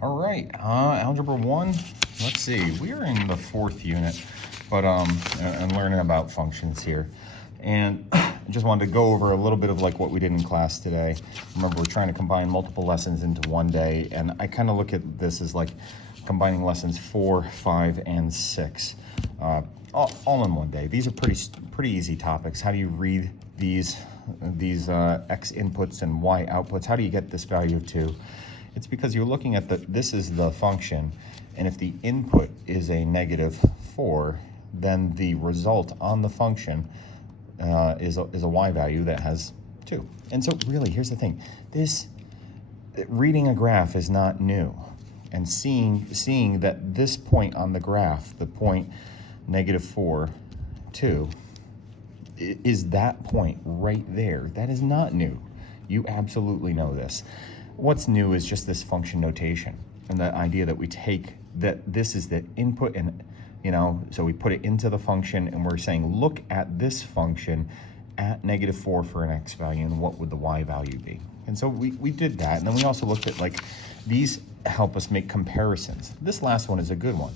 All right, Algebra 1, let's see, we are in the 4th unit, but and learning about functions here. And I just wanted to go over a little bit of like what we did in class today. Remember, we're trying to combine multiple lessons into one day, and I kind of look at this as like combining lessons 4, 5, and 6, all in one day. These are pretty easy topics. How do you read these x inputs and y outputs? How do you get this value of 2? It's because you're looking at this is the function, and if the input is a -4, then the result on the function is a y value that has 2. And so really, here's the thing. Reading a graph is not new. And seeing that this point on the graph, the point -4, 2, is that point right there. That is not new. You absolutely know this. What's new is just this function notation and the idea that we take that this is the input, and so we put it into the function, and we're saying look at this function at -4 for an x value, and what would the y value be? And so we did that, and then we also looked at like these help us make comparisons. This last one is a good one.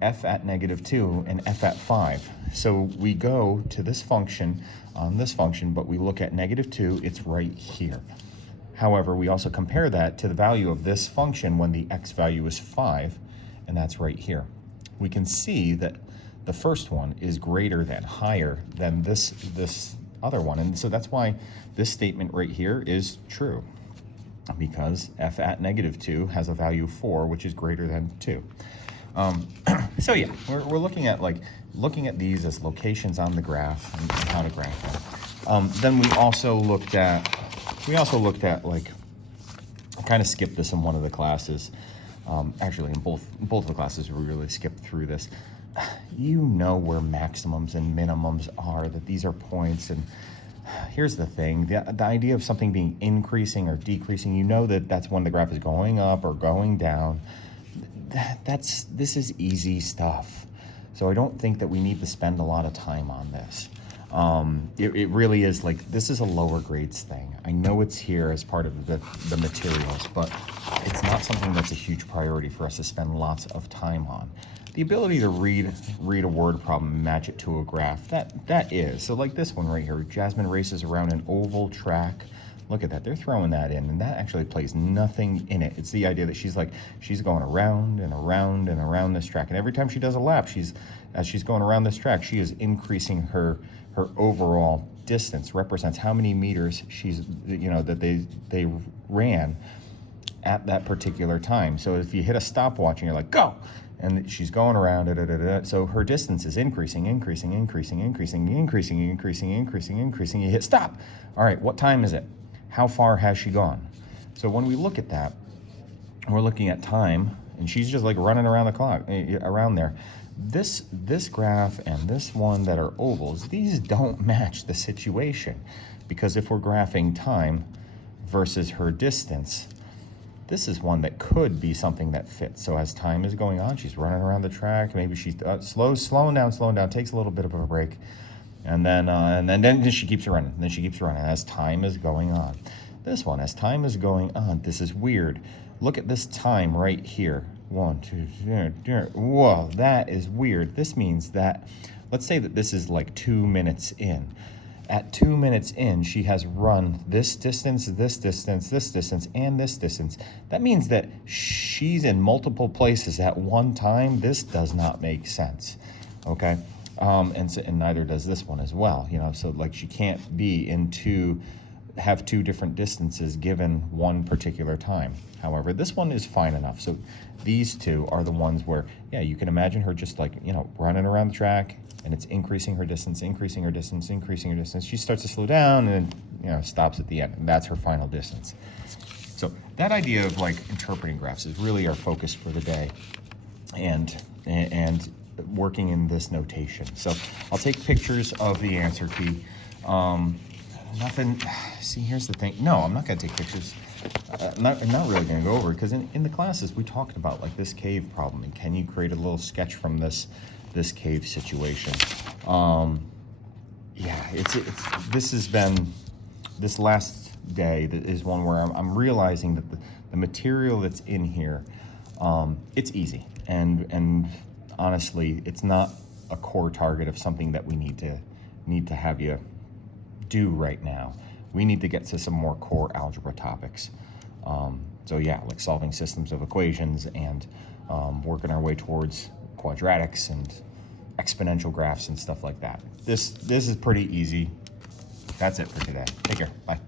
F at -2 and f at 5. So we go to this function on this function, but we look at -2, it's right here. However, we also compare that to the value of this function when the x value is 5, and that's right here. We can see that the first one is greater than, higher than this other one, and so that's why this statement right here is true, because f at -2 has a value of 4, which is greater than 2. So yeah, we're looking at these as locations on the graph and how to graph them. Then we also looked at like, I kind of skipped this in one of the classes. Actually, in both of the classes, we really skipped through this. You know where maximums and minimums are, that these are points. And here's the thing, the idea of something being increasing or decreasing, you know that's when the graph is going up or going down. This is easy stuff. So I don't think that we need to spend a lot of time on this. It really is like, this is a lower grades thing. I know it's here as part of the materials, but it's not something that's a huge priority for us to spend lots of time on. The ability to read a word problem and match it to a graph, that is. So like this one right here, Jasmine races around an oval track. Look at that, they're throwing that in, and that actually plays nothing in it. It's the idea that she's going around and around and around this track, and every time she does a lap, as she's going around this track, she is increasing her overall distance. Represents how many meters that they ran at that particular time. So if you hit a stopwatch and you're like, go, and she's going around, so her distance is increasing. You hit stop. All right, what time is it? How far has she gone? So when we look at that, we're looking at time, and she's just like running around the clock, around there. This graph and this one that are ovals, these don't match the situation, because if we're graphing time versus her distance, this is one that could be something that fits. So as time is going on, she's running around the track. Maybe she's slowing down, takes a little bit of a break, and then she keeps running. Then she keeps running as time is going on. This one, as time is going on, this is weird. Look at this time right here. 1, 2, 3. Whoa, that is weird. This means that, let's say that this is like 2 minutes in. At 2 minutes in, she has run this distance, this distance, this distance, and this distance. That means that she's in multiple places at one time. This does not make sense, okay? And neither does this one as well, so like she can't be have two different distances given one particular time. However, this one is fine enough. So these two are the ones where, yeah, you can imagine her just like, running around the track, and it's increasing her distance. She starts to slow down and then, stops at the end, and that's her final distance. So that idea of like interpreting graphs is really our focus for the day, and working in this notation. So I'll take pictures of the answer key. See, here's the thing. No, I'm not going to take pictures. I'm not really going to go over it, because in the classes we talked about like this cave problem, and can you create a little sketch from this cave situation. Yeah, this last day is one where I'm realizing that the material that's in here It's easy, and honestly, it's not a core target of something that we need to have you do right now. We need to get to some more core algebra topics. So yeah, like solving systems of equations and working our way towards quadratics and exponential graphs and stuff like that. This is pretty easy. That's it for today. Take care. Bye.